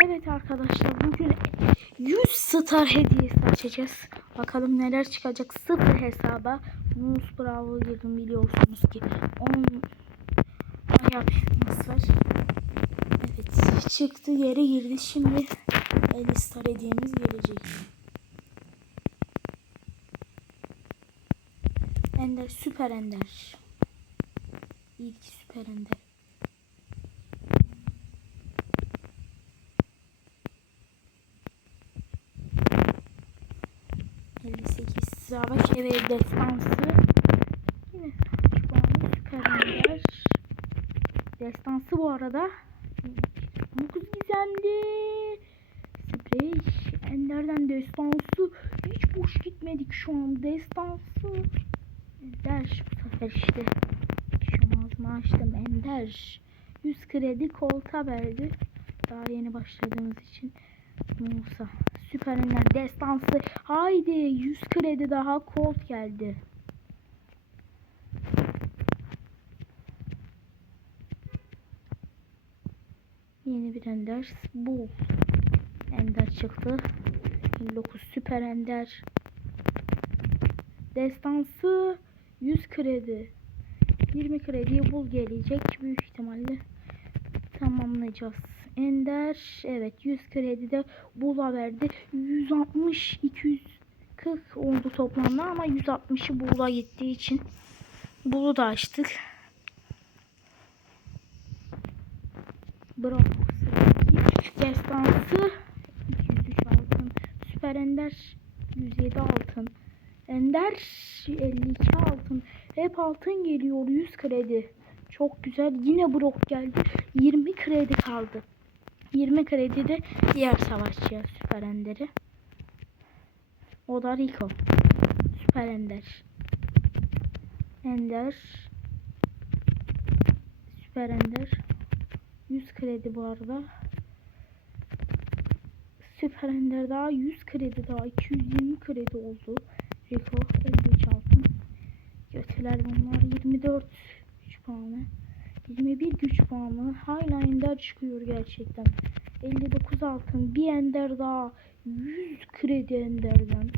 Evet arkadaşlar bugün 100 star hediyesi açacağız. Bakalım neler çıkacak. Sıfır hesaba. Mus Bravo girdim biliyorsunuz ki. 10 bayağı bir var. Evet çıktı yere girdi. Şimdi 50 star hediyemiz gelecek. Ender süper ender. Ki süper ender. Savaş evi destansı. Yine süper. Destansı bu arada. Dokuz gizemli. Sprey. Ender'den destansı. Hiç boş gitmedik şu an. Destansı. Ender bu sefer işte. Şu ağzımı açtım. Ender. 100 kredi kolta verdi. Daha yeni başladığımız için. Musa. Süper Ender destansı. Haydi 100 kredi daha Colt geldi. Yeni bir Ender. Bu. Ender çıktı. 59 Süper Ender. Destansı 100 kredi. 20 krediye bul gelecek. Büyük ihtimalle tamamlayacağız. Ender evet 100 kredide Bula verdi. 160 240 oldu toplamda ama 160'ı Bula gittiği için Bulu da açtık. Bravo. Destansı 203 altın. Süper Ender 107 altın. Ender 52 altın. Hep altın geliyor 100 kredi. Çok güzel. Yine Brock geldi. 20 kredi kaldı. 20 kredi de diğer savaşçıya Süper Ender'i. O da Rico. Süper Ender. Ender. Süper Ender. 100 kredi bu arada. Süper Ender daha 100 kredi daha 220 kredi oldu. Rico 53 altın. Götüler bunlar 24 güç puanı. 21 güç puanı. Hala ender çıkıyor gerçekten. 59 altın. Bir ender daha. 100 kredi enderden.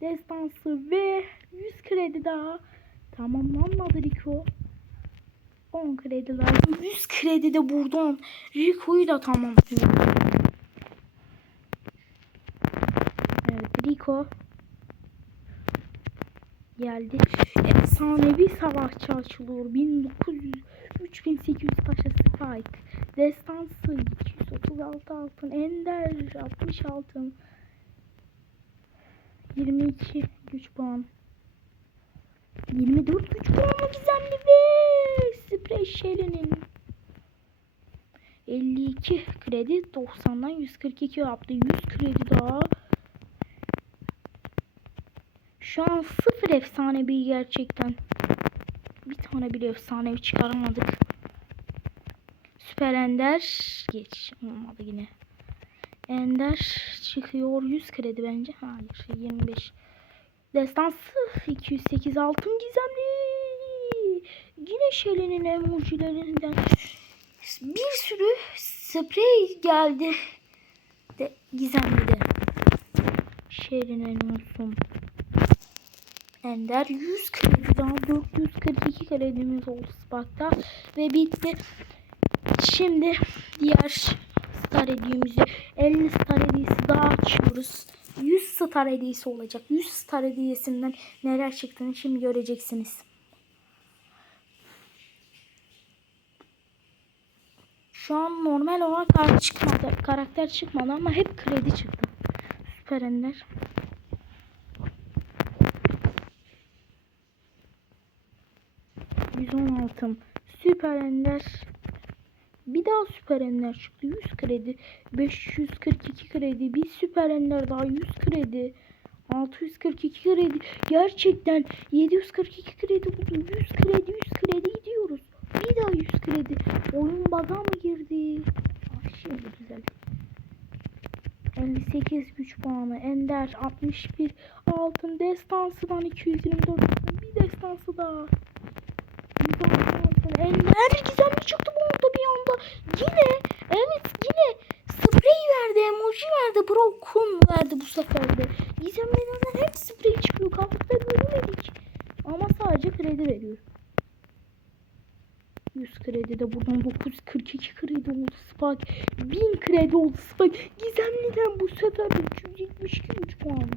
Destansı ve 100 kredi daha. Tamamlanmadı Rico. 10 kredi lazım. 100 kredi de buradan. Rico'yu da tamamlıyor. Evet Rico geldi. Efsanevi savaşçı açılıyor. 1900 3800 taşa Spike. Destansı 236 altın. Ender 60 altın. 22 güç puan. 24 güç puanı gizemli ve sprey şerinin 52 kredi 90'dan 142 yaptı. 100 kredi daha. Şu an sıfır efsane bir gerçekten. Bir tane bile efsanevi çıkaramadık. Süper Ender geç olmadı yine. Ender çıkıyor 100 kredi bence. Hayır 25. Destansı 208 altın gizemli. Yine Shelly'nin emojilerinden bir sürü sprey geldi. De, gizemli de. Shelly'nin olsun. Ender 100 kredi daha 442 kredimiz oldu Spark'ta ve bitti. Şimdi diğer star hediyemizi 50 star hediyesi daha açıyoruz. 100 star hediyesi olacak. 100 star hediyesinden neler çıktığını şimdi göreceksiniz. Şu an normal olarak çıkmadı. Karakter çıkmadı ama hep kredi çıktı. Süper Ender. 116 Süper Ender. Bir daha Süper Ender çıktı. 100 kredi. 542 kredi. Bir Süper Ender daha 100 kredi. 642 kredi. Gerçekten 742 kredi buldu. 100 kredi 100 kredi gidiyoruz. Bir daha 100 kredi. Oyun baga mı girdi? Ah şimdi güzel. 58 güç puanı. Ender 61 altın destansıdan 224 bir destansı daha. Ender gizemli çıktı bu anda bir anda. Yine evet yine sprey verdi bu sefer de. Gizemlilerden hep sprey çıkıyor. Kalkıkta görmedik. Ama sadece kredi veriyor. 100 kredi de buradan 942 kredi oldu Spike. 1000 kredi oldu Spike. Gizemliden bu sefer de 372 3 puan.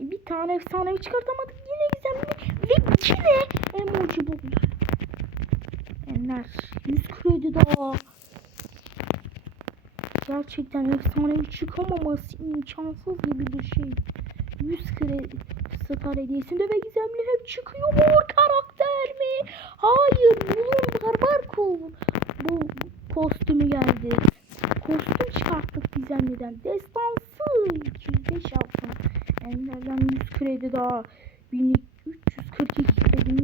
Bir tane efsanevi çıkartamadık. Yine gizemli. Ve yine emoji buldu. Enler 100 kredi daha. Gerçekten efsanevi çıkamaması imkansız gibi bir şey. 100 kredi star hediyesinde ve gizemli hep çıkıyor. Mor karakter mi? Hayır. Bulun barbar kol. Bu kostümü geldi. Kostüm çıkarttık gizemliden. Destansı 205 altın. Ender'den 100 kredi daha. 1342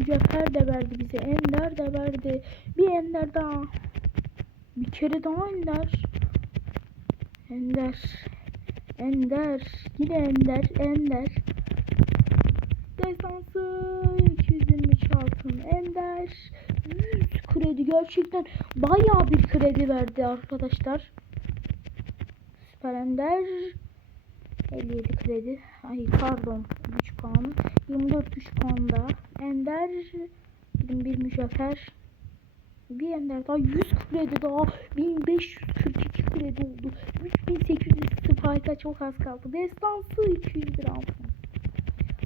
Mücevher de verdi bize. Ender de verdi. Bir Ender daha. Bir kere daha Ender. Ender. Ender. Yine Ender. Ender. Destansı 223 altın. Ender. 100 kredi. Gerçekten bayağı bir kredi verdi arkadaşlar. Süper Ender. 57 kredi. Ay pardon. 3 puan. 24 3 puan da. Ender. 21 mücevher. Bir ender daha 100 kredi daha 1542 kredi oldu. 3800 spike'a çok az kaldı. Destansı 201 altın.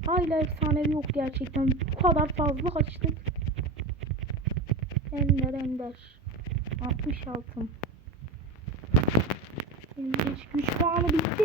Hala efsanevi yok gerçekten. Bu kadar fazla açtık. Ender ender. 60 altın. 25 güç puanı bitti.